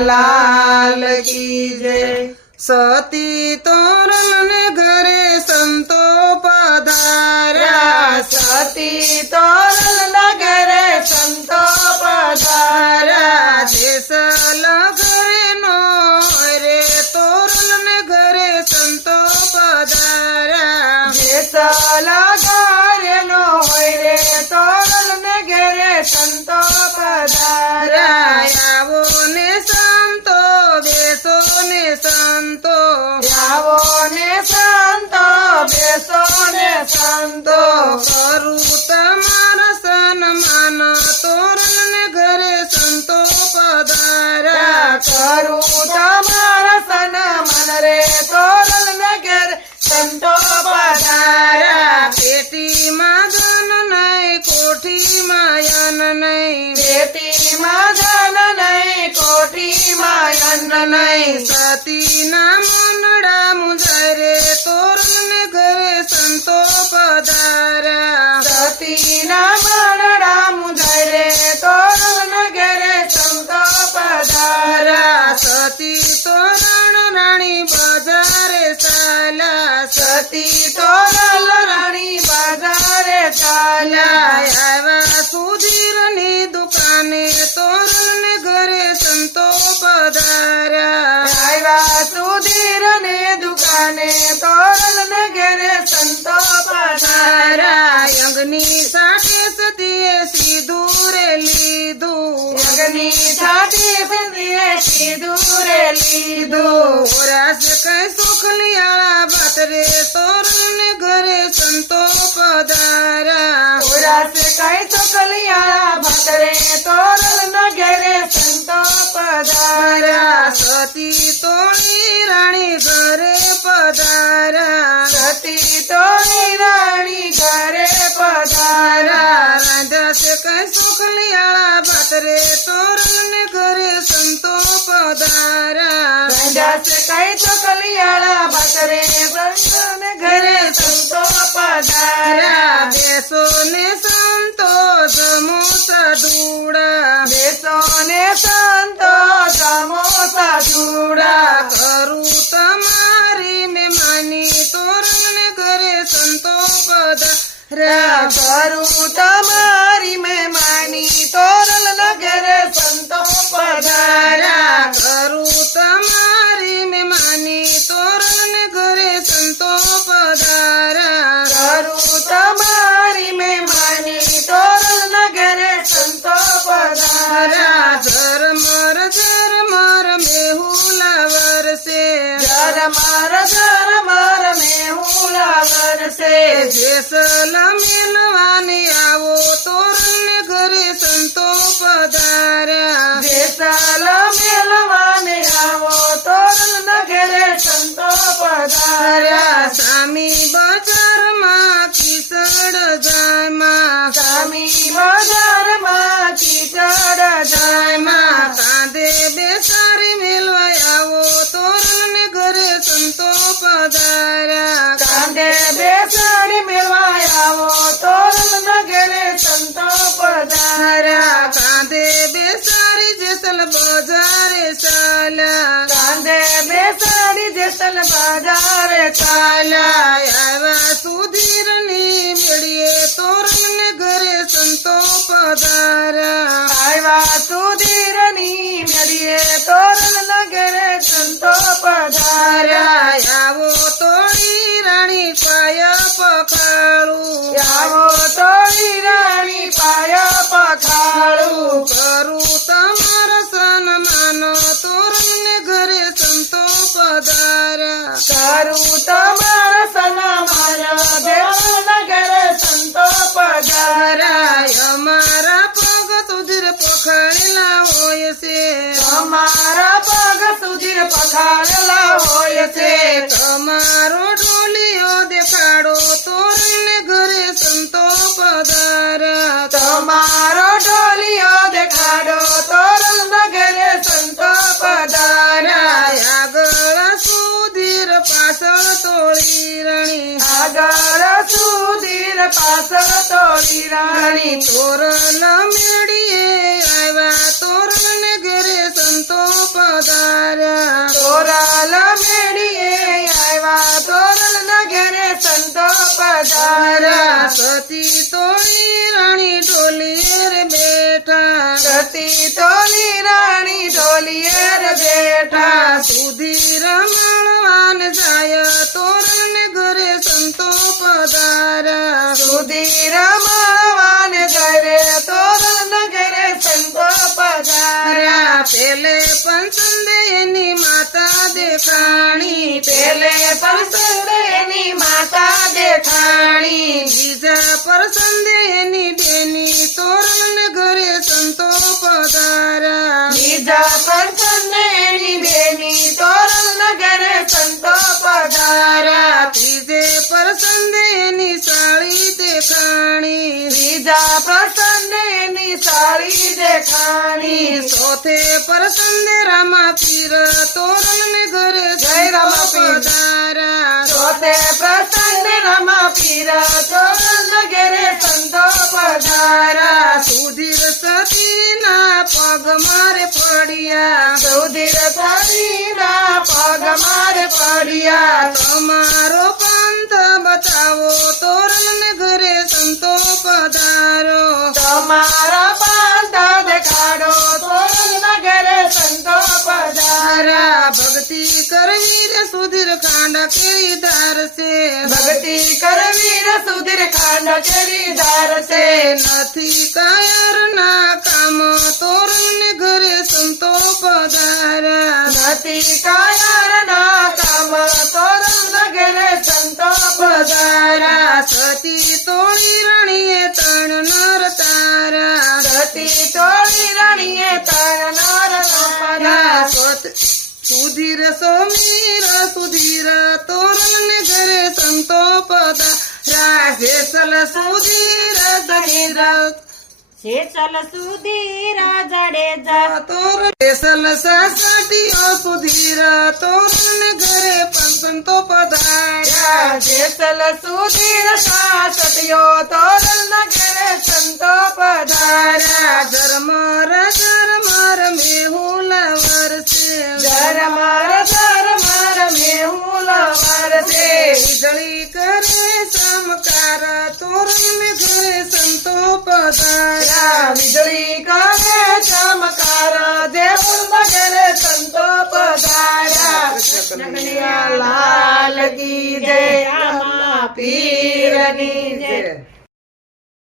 लाल की जय। सती तोरण घरे संतो पधारा, सती तोरण घरे संतो पधारा। देसल घरे नो रे तोरण घरे संतो पधारा, देसल घरे नो रे तोरण घरे संतो पधारा। आवो ने संतो बेसो ने संतो, आवो ने संतो बेसो ने संतो। करू तमारा सन्मान तोरण घरे संतो पधारा, करू तमारा सन्मान रे तोरण घरे संतो पधारा। पेटी मागन नहीं कोठी मायन नहीं, पेटी मागन नहीं कोठी मायन नहीं। सती ना मनडा मुझरे तोरण घरे संतो पधारा, सती ना मनडा मुझरे तोरण घरे संतो पधारा। सती तोरण राणी बाजारे साला, सती तोरण राणी बाजारे चाला। आवा सुधीरनी दुकाने तोरण घरे संतो पधारा, आयवा सुधीर ने दुकाने तोरण घरे संतो पधारा। यज्ञनी साठे सतीए सिधूरे लीधू, यज्ञनी छाती सिंधिए सिधूरे लीधू। रास कई सुख लियाला बातरे तोरण घरे संतो पधारा, उरास कई चुकलिया भतरे तोरण घरे संतो पधारा। सती तोणी राणी घरे पधारा, सती तोणी राणी घरे पधारा। राधा से कई सुख लियाला बातरे तोरण घरे संतो पधारा, जस कई चुकलिया भतरे संतन घरे संतो पधारा। बेसो ने संतो समोसा दूड़ा, बेसो ने संतो समोसा चूड़ा। करू तमारी में मानी तोरण घरे संतो पधारा, करू तमारी मेहमानी तोरण घरे संतो पधारा। करू तमारी में मानी तोरण घरे संतो पधारा, करू तमारी मेहमानी तोरण घरे संतो पधारा। झरमर मेहुला वरसे, झरमर मेहुला वरसे। जेसल मिलवानी आवो तोरण घरे संतो पधारा, देसाल मेलवाने आवो तोरण घरे संतो पधारा। स्वामी बजार माँ किसड़ जाय माँ, स्वामी बाजार माँ कीचड़ जाय माँ। कांदे बेसारी मिलवा आवो तोरण घरे संतो पधारा, कांदे बेसारी मिलवाया वो तोरण घरे संतो पधारा। कांदे बेसारी जसल बाजारे साला, कांदे बेसारी जसल बाजार चाला। आवा सुधीरनी मिलिए तोरण घरे संतो पधारा, आयवा सुधीरनी मेरिये तोरण घरे संतो पधारा। आवो तोड़ी राणी पाय पखाळू, यावो तोड़ी राणी पाय पखाळू। करू तमारा सन्मान तोरण घरे संतो पधारा, करू तमारा सन्मान देवण घरे संतो पधारा। અમારા પગ સુધીર પખાળેલા હોય છે, અમારા પગ સુધીર પખાળેલા હોય છે। તમારો ઢોલિયો દેખાડો તોરણ ઘરે સંતો પધારા, તમારો ઢોલિયો દેખાડો તોરણ ઘરે સંતો પધારા। આગળ સુધીર પાછળ તોળી રણી, આગળ સુધીર પાછળ તોડી રાણી તોરલ મેળીએ આવ્યા તોરલ ને ઘરે સંતો પધાર્યા તોરલ મેળીએ આવ્યા તોરલ ના ઘરે સંતો પધાર્યા સતી તોળી રાણી ઢોલીએ રે બેઠા સતી તોલી રાણી ઢોલિયેર બેઠા સુધીર મળવાન જાય તોરલ ને ઘરે સંતો પધાર્યા સુધીર મળવાન ઘરે તોરલ ના ઘરે સંતો પધાર્યા પેલે પંચંદે એની માતા દેખાણી પેલે પરસંદે એની માતા દેખાણી બીજા પરસંદે એની બેની તોરલ ને ઘરે સંતો પધાર્યા બીજા પરસંદે એની બેની તોરલ ના ઘરે સંતો પધાર્યા ત્રીજે પરસંદે એની સાળી દેખાણી બીજા પ્રસંગે એની સાળી દેખાણી ચોથે પરસંદે રામા પીર તોરલ ને ઘરે જય રામા પીર. પધાર્યા ચોથે પ્રસંગે રમા પીર તોરલ ના ઘરે સંતો પધાર્યા સુધીર સતીના પગ મારે પડ્યા સુધીર સતીના પગ મારે પડ્યા તમારો પંથ બતાવો તોરલ ને ઘરે સંતો પધારો તમારા પાંતા દેખાડો તોરલ ના ઘરે સંતો પધાર્યા ભક્તિ કરવી રે સુધીર ખાંડા કેરી ધારશે ભક્તિ કરવી રે સુધીર ખાંડ કેરી ધારશે નથી કાયર ના કામ તોરલ ને ઘરે સંતો પધાર્યા નથી કાયર ના કામ તોરલ ના ઘરે સંતો પધાર્યા સતી તોળી રાણીએ ત્રણ નર તારા સતી તોળી રાણીએ તણ નર પધાર્યા સુધીર સોમીર સુધીર તોરલ ને ઘરે સંતો પધાર્યા જેસલ સુધીર ધીર શેષલ સુધીરા જડેજા તોર જેસલ સાસટીઓ સુધીર તોરલ ને ઘરે પણ સંતો પધાર્યા જેસલ સુધીર સાસટીઓ તોરલ ના ઘરે સંતો પધાર્યા ઝરમર ઝરમર મેહુલ વરસે ઝરમર મેહુલ વરસે વીજળી કરે ચમકાર તોરલ ને ઘરે સંતો પધાર્યા વીજળી કરે ચમકાર દેવલ વગેરે સંતો પધાર્યા કૃષ્ણ લાલ કી જય રામા પીરની જય